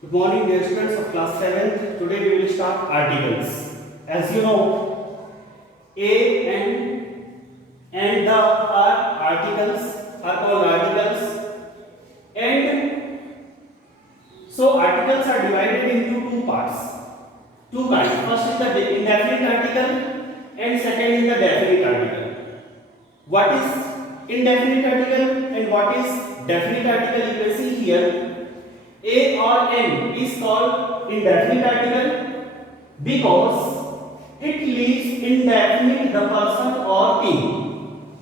Good morning, dear students of class 7th. Today we will start articles. As you know, A and the are articles are called articles, and so articles are divided into two parts, two kinds. First is the indefinite article, and second is the definite article. What is indefinite article and what is definite article? You can see here. A or N is called indefinite article because it leaves indefinite the person or thing.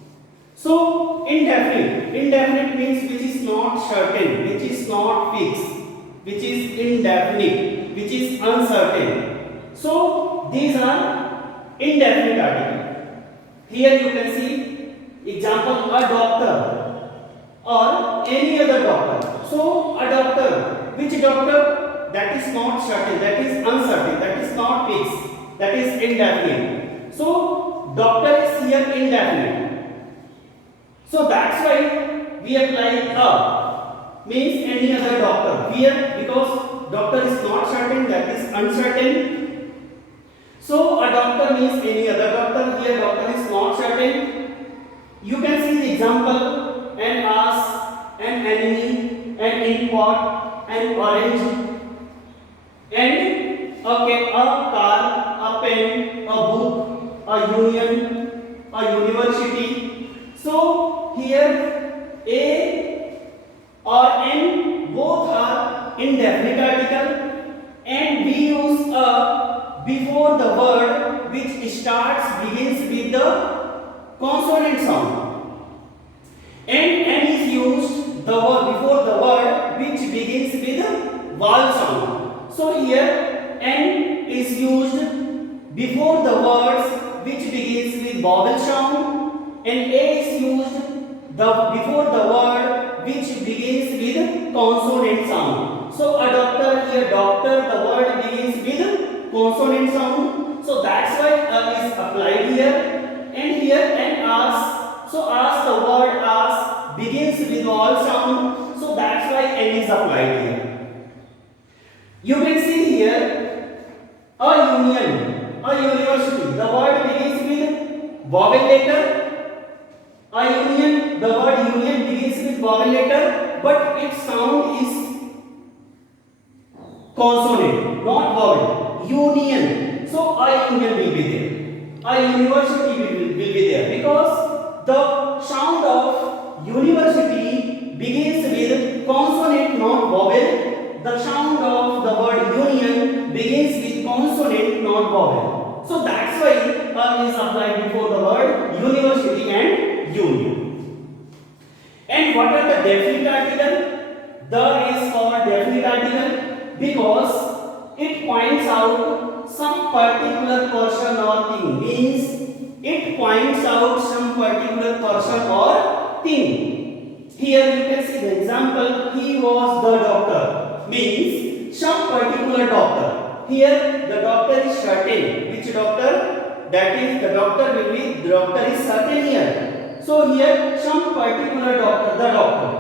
So indefinite means which is not certain, which is not fixed, which is indefinite, which is uncertain. So these are indefinite article. Here you can see example, a doctor or any other doctor. So a doctor, which doctor? That is not certain, that is uncertain, that is not fixed, that is indefinite. So doctor is here indefinite. So that's why we apply a means any other doctor here, because doctor is not certain, that is uncertain. So a doctor means any other doctor. Here doctor is not certain. You can see the example: an ass, an enemy, an import, an orange, and okay, a car, a pen, a book, a union, a university. So here A or N both are indefinite article, and we use a before the word which begins with the consonant sound, and N is used the word before the word which begins with vowel sound. So here N is used before the words which begins with vowel sound, and A is used before the word which begins with consonant sound. So a doctor, here doctor, the word begins with consonant sound. So that's why a is applied here, and here an ask. So ask, the word ask begins with vowel sound. So that's why n is applied here. You can see here a union, a university. The word begins with vowel letter. A union, the word union begins with vowel letter, but its sound is consonant, not vowel. Union. So a union will be there. A university will be there, because the sound of university begins with consonant, not vowel. The sound of the word union begins with consonant, not vowel. So that's why a is applied before the word university and union. And what are the definite article? The is called definite article because it points out some particular person or thing. Means it points out some particular person or thing. Here you can see the example, he was the doctor. Means some particular doctor. Here the doctor is certain. Which doctor? That is, the doctor will be, the doctor is certain here. So here some particular doctor, the doctor.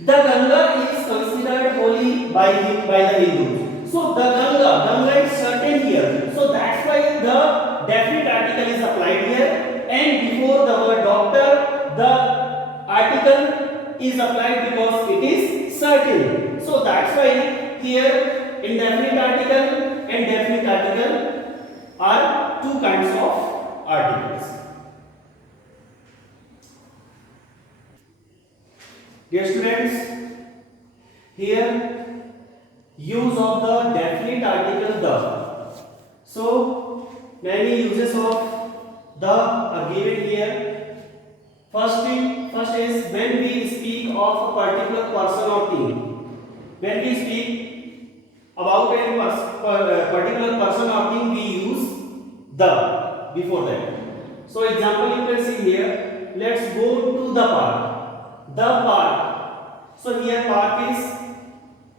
The Ganga is considered holy by the Hindus. So the Ganga is certain here. So that's why the definite article is applied here, and before the word doctor, the article is applied because it is certain. So that's why here indefinite article and definite article are two kinds of articles. Dear students, here use of the definite article the. So many uses of the are given here. First is when we speak of a particular person or thing. When we speak about a particular person or thing, we use the before that. So example you can see here. Let's go to the park. The park. So here park is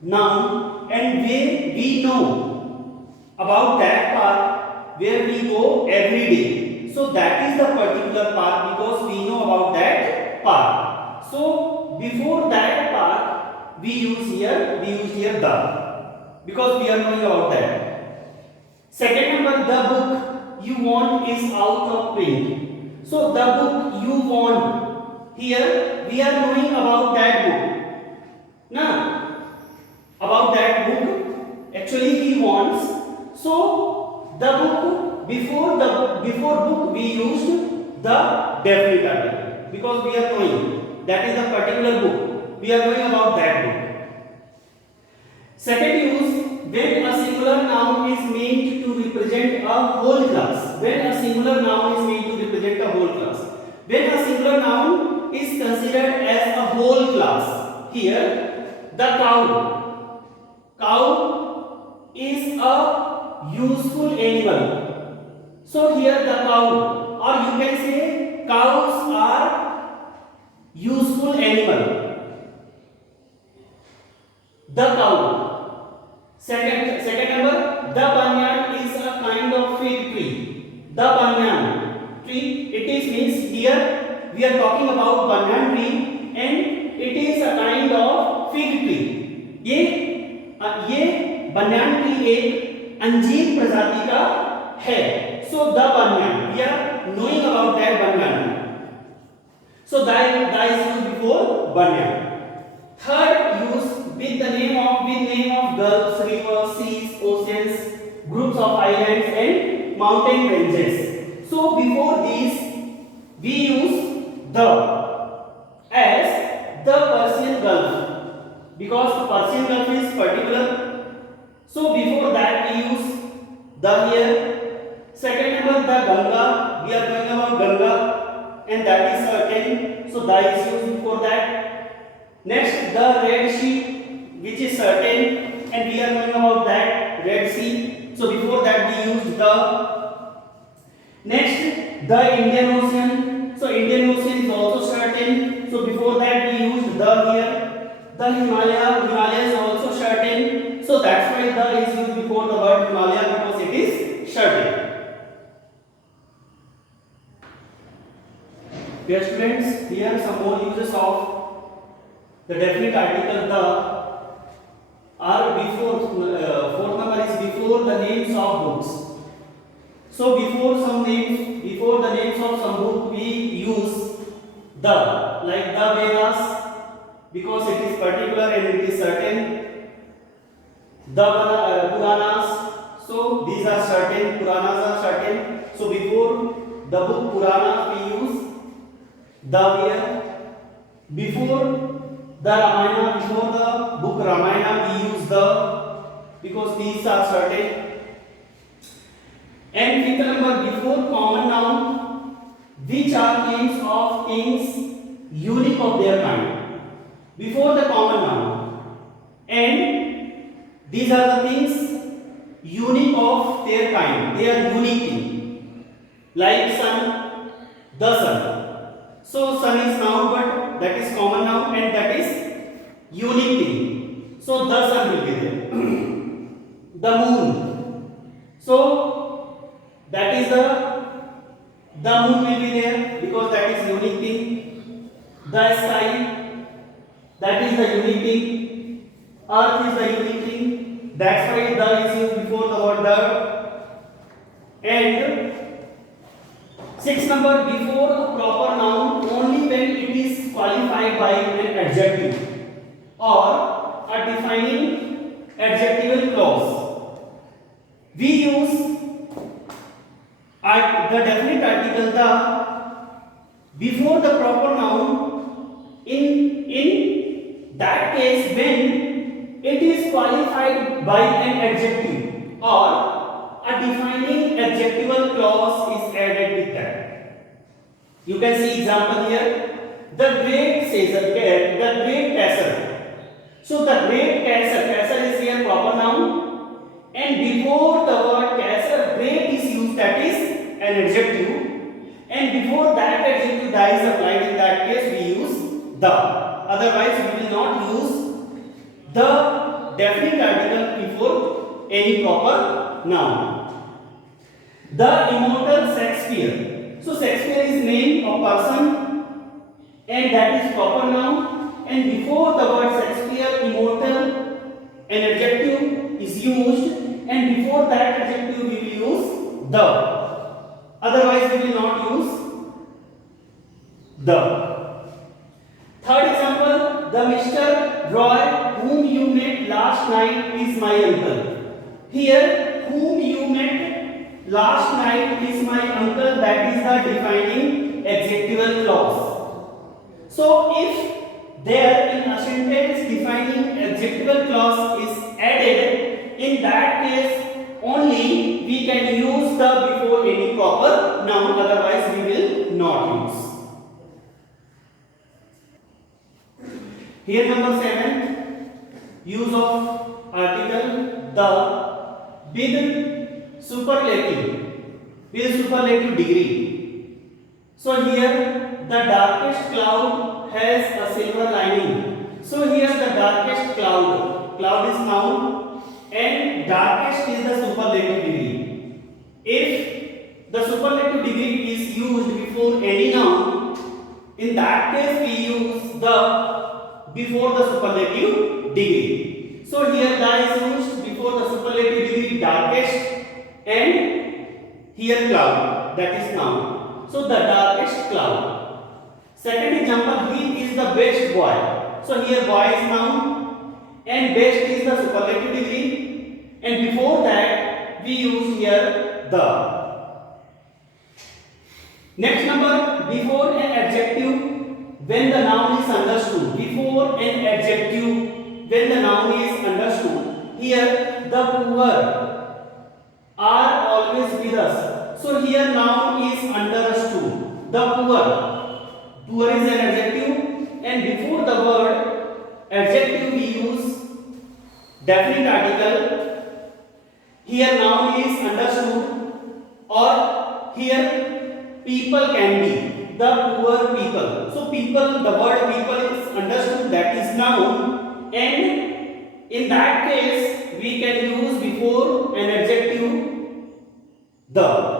noun, and we know about that park where we go every day. So that is the particular park because we know about that park. So before that park we use here the, because we are knowing about that. Second number, the book you want is out of print. So the book you want, here we are knowing about that book. Now, about that book, actually he wants. So the book, before book we used the definite article, because we are knowing that is a particular book. We are knowing about that book. Second use, when a singular noun is meant to represent a whole class. When a singular noun is meant to represent a whole class. When a singular noun is considered as a whole class. Here, the cow. Cow is a useful animal. So here the cow, or you can say cows are useful animal. The cow. Second number, the banyan is a kind of fig tree. The banyan tree, it is means here we are talking about banyan tree, and it is a kind of fig tree. ये banyan tree एक अंजीर प्रजाति का है. So the banyan, we are knowing about that banyan. So that is used before banyan. Third use, with name of gulfs, rivers, seas, oceans, groups of islands and mountain ranges. So before these we use the, as the Persian Gulf, because Persian Gulf is particular. So before that we use the here. Second number, the Ganga, we are talking about Ganga, and that is certain. So the is used before that. Next, the Red Sea, which is certain, and we are knowing about that Red Sea. So before that we used the. Next, the Indian Ocean. So Indian Ocean is also certain. So before that we used the here. The Himalaya is also certain. So that's why the is used before the word Himalaya, because it is certain. Dear students, here are some more uses of the definite article the, are before, fourth number is before the names of books. So before the names of some book we use the, like the Vedas, because it is particular and it is certain. The Puranas, so these are certain, Puranas are certain. So before the book Purana we use the here. Before the Ramayana, before the book Ramayana we use the, because these are certain. And fifth number, before common noun, which are names of things unique of their kind. Before the common noun, and these are the things unique of their kind. They are unique thing. Like sun, the sun. So sun is noun, but that is common noun and that is unique thing. So the sun will be there. The moon. So that is the moon will be there, because that is unique thing. The sky, that is the unique thing. Earth is the unique thing. That's why the is used before the word the. And sixth number, before a proper noun only when it is qualified by an adjective or a defining adjectival clause. We use the definite article the before the proper noun in that case when it is qualified by an adjective or a defining adjectival clause is added with that. You can see example here. The great Caesar, the great castle. So the great castle is here proper noun, and before the word castle, great is used, that is an adjective, and before that adjective that is applied, in that case we use the. Otherwise we will not use the definite article before any proper noun. The immortal Shakespeare. So Shakespeare is name of person, and that is proper noun, and before the word Shakespeare, immortal, an adjective is used, and before that adjective we will use the. Otherwise we will not use the. Third example, the Mr. Roy whom you met last night is my uncle. Here, whom you met last night is my uncle, that is the defining adjectival clause. So if there in a sentence defining adjectival clause is added, in that case only we can use the before any proper noun, otherwise we will not use. Here number 7, use of article the with superlative degree. So here the darkest cloud has a silver lining. So here the darkest cloud is noun and darkest is the superlative degree. If the superlative degree is used before any noun, in that case we use the before the superlative degree. So here the is used before the superlative degree darkest, and here cloud, that is noun. So the darkest cloud. Second example, he is the best boy. So here boy is noun and best is the superlative degree, and before that we use here the. Next number, before an adjective when the noun is understood. Before an adjective when the noun is understood. Here the poor are always with us. So here noun is understood. The poor. Poor is an adjective, and before the word adjective we use definite article. Here noun is understood, or here people can be the poor people. So people, the word people is understood, that is noun, and in that case we can use before an adjective the.